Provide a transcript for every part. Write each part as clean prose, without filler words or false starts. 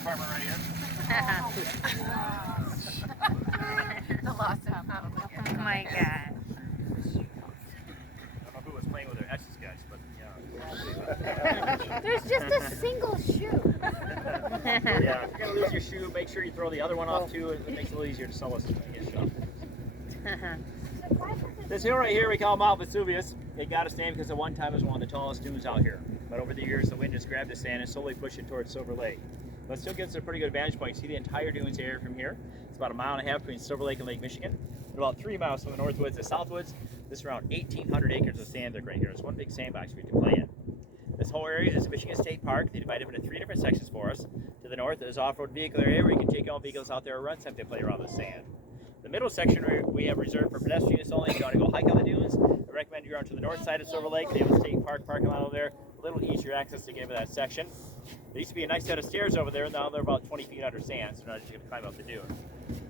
department right here. The lost half. Oh my god. I don't know who was playing with their etch a sketch, but yeah. There's just a single shoe. Yeah, if you're gonna lose your shoe, make sure you throw the other one off too. It makes it a little easier to sell us when you get shot. This hill right here we call Mount Vesuvius. It got its name because at one time it was one of the tallest dunes out here. But over the years, the wind just grabbed the sand and slowly pushed it towards Silver Lake. But it still gives it a pretty good vantage point. You see the entire dunes area from here. It's about 1.5 miles between Silver Lake and Lake Michigan. And about 3 miles from the North Woods to South Woods. This is around 1,800 acres of sand right here. It's one big sandbox for you to play in. This whole area is a Michigan State Park. They divided it into 3 different sections for us. To the north is off-road vehicle area where you can take your own vehicles out there or run some to play around the sand. The middle section we have reserved for pedestrians only. If you want to go hike on the dunes, I recommend you go to the north side of Silver Lake. They have a state park parking lot over there. A little easier access to get to that section. There used to be a nice set of stairs over there. Now they're about 20 feet under sand, so now you can climb up the dune.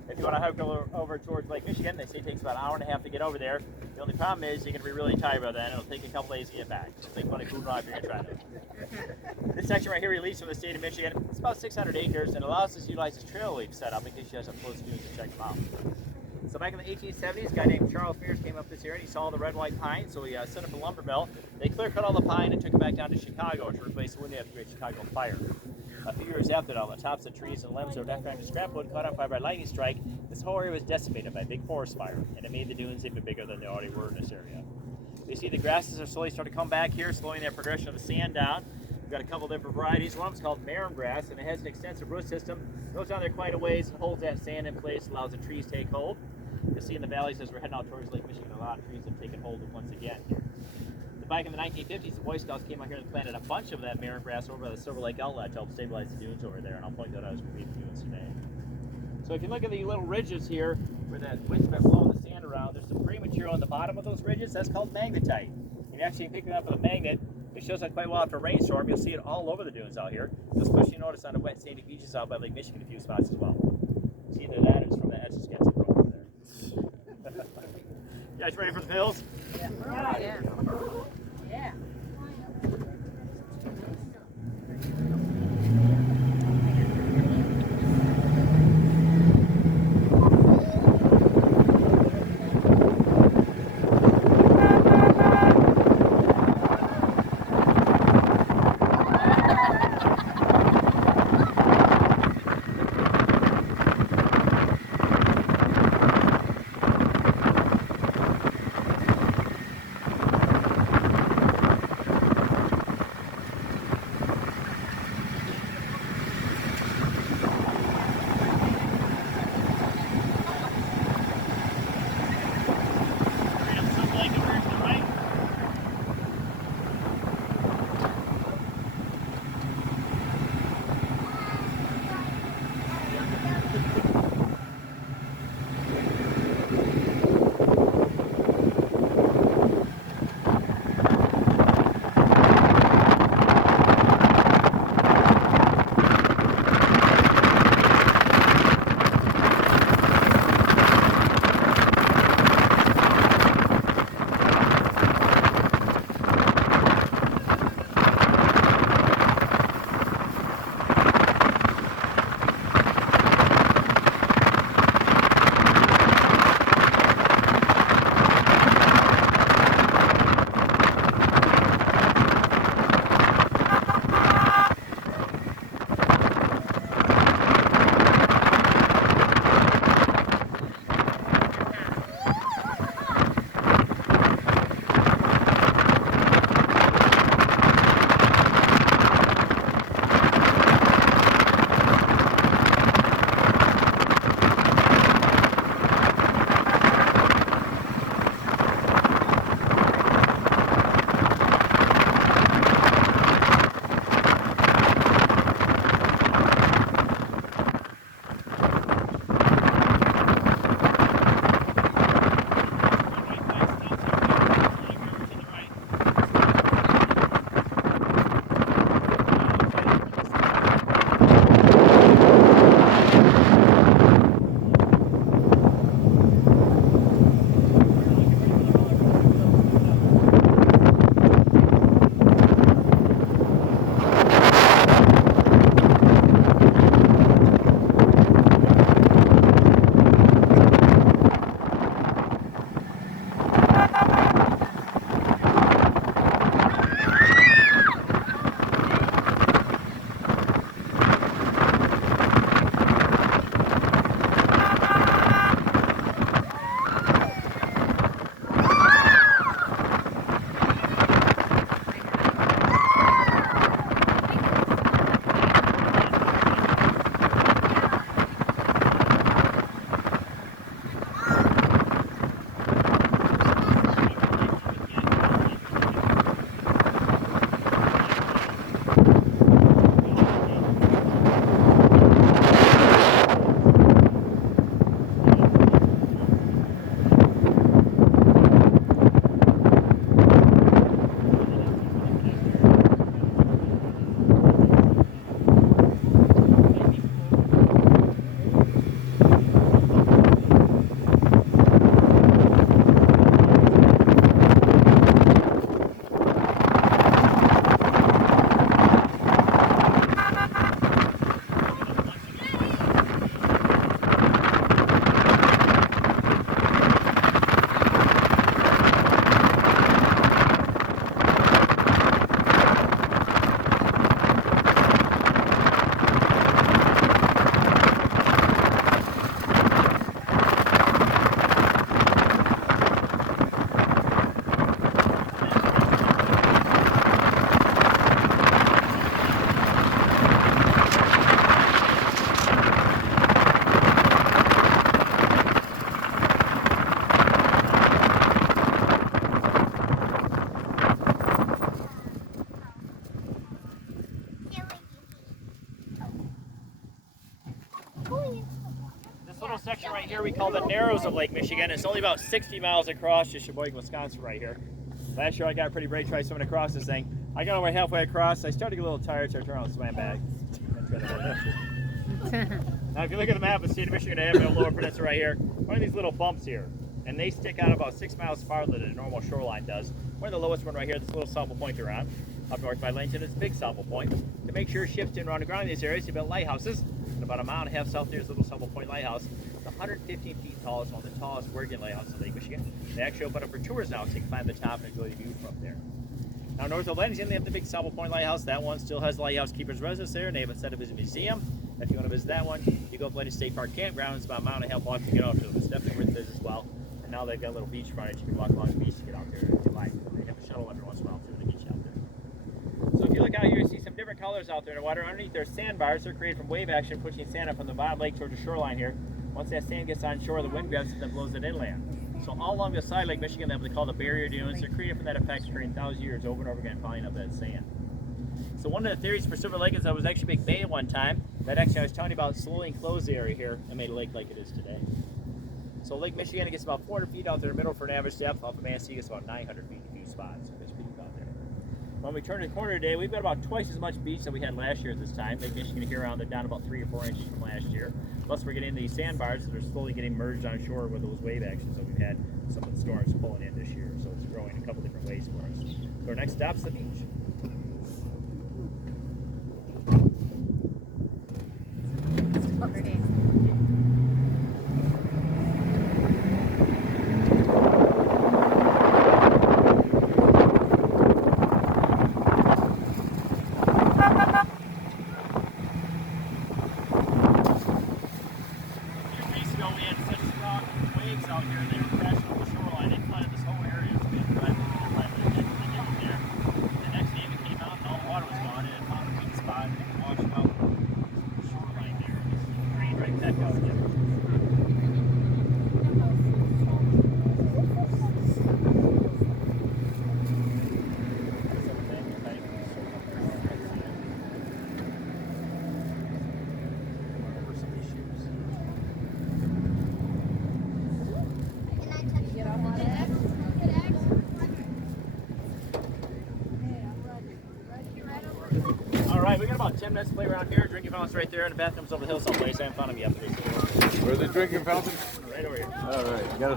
If you want to hike over towards Lake Michigan, they say it takes about 1.5 hours to get over there. The only problem is you're going to be really tired by then. It'll take a couple days to get back. So think about it, cool off if you're going to try it. This section right here, released from the state of Michigan, it's about 600 acres and allows us to utilize this trail we've set up in case you have some close dunes to check them out. So back in the 1870s, a guy named Charles Mears came up this area and he saw the red white pine, so he set up a lumber mill. They clear cut all the pine and took it back down to Chicago to replace the wind after the Great Chicago Fire. A few years after that, all the tops of trees and limbs that were left behind the scrap wood caught on fire by lightning strike. This whole area was decimated by a big forest fire, and it made the dunes even bigger than they already were in this area. You see the grasses are slowly starting to come back here, slowing that progression of the sand down. We've got a couple different varieties. One of them's called marram grass, and it has an extensive root system. It goes down there quite a ways and holds that sand in place, allows the trees to take hold. You'll see in the valleys as we're heading out towards Lake Michigan, a lot of trees have taken hold once again here. Back in the 1950s, the Boy Scouts came out here and planted a bunch of that marram grass over by the Silver Lake outlet to help stabilize the dunes over there, and I'll point that out as we read the dunes today. So if you look at the little ridges here, where that wind's been blowing the sand around, there's some gray material on the bottom of those ridges. That's called magnetite. You actually pick it up with a magnet. It shows up quite well after a rainstorm. You'll see it all over the dunes out here. You'll especially notice on the wet sandy beaches out by Lake Michigan a few spots as well. See either that or it's from the etch a sketch that over there. You guys ready for the hills? Yeah. Yeah. Yeah. little section right here we call the Narrows of Lake Michigan. It's only about 60 miles across to Sheboygan, Wisconsin right here. Last year I got pretty brave trying swimming across this thing. I got over halfway across. I started to get a little tired, so I turned around and swam back. Now if you look at the map of the state of Michigan, I have a lower peninsula right here. One of these little bumps here. And they stick out about 6 miles farther than a normal shoreline does. One of the lowest one right here, this little Salvo Point they're on. Up north by Langston is Big Salvo Point. To make sure ships didn't run aground in these areas, they built lighthouses. And about a mile and a half south there is Little Salvo Point Lighthouse. It's 115 feet tall. It's one of the tallest working lighthouses in Lake Michigan. They actually open up for tours now, so you can climb the top and enjoy the view from there. Now north of Lansing, they have the Big Salvo Point Lighthouse. That one still has the lighthouse keeper's residence there, and they have it set up as a museum. If you want to visit that one, you go up Lady State Park Campground. It's about a mile and a half walk to get out to it. It's definitely worth it as well. And now they've got a little beach frontage. You can walk along the beach to get out there if you like. They have a shuttle every once in a while too to get you out there. So if you look out here, you see some different colors out there in the water. Underneath there's sandbars. They're created from wave action, pushing sand up from the bottom lake towards the shoreline here. Once that sand gets on shore, the wind grabs it and blows it inland. So all along the side of Lake Michigan, they have what they call the barrier dunes. They're created from that effect, creating thousands of years over and over again, piling up that sand. So one of the theories for Silver Lake is that it was actually a big bay at one time. That actually I was telling you about slowly enclosed the area here and made a lake like it is today. So Lake Michigan, it gets about 400 feet out there in the middle for an average depth. Off of Manistee, it gets about 900 feet in a few spots. So it's pretty out there. When we turn the corner today, we've got about twice as much beach that we had last year at this time. Lake Michigan here around, they're down about 3 or 4 inches from last year. Plus we're getting these sandbars that are slowly getting merged on shore with those wave actions that we've had some of the storms pulling in this year. So it's growing a couple different ways for us. So our next stop's the beach. Pretty. Alright, we got about 10 minutes to play around here. Drinking fountain's right there, and the bathroom's over the hill someplace. I haven't found them yet. Where's the drinking fountain? Right over here. All right, you got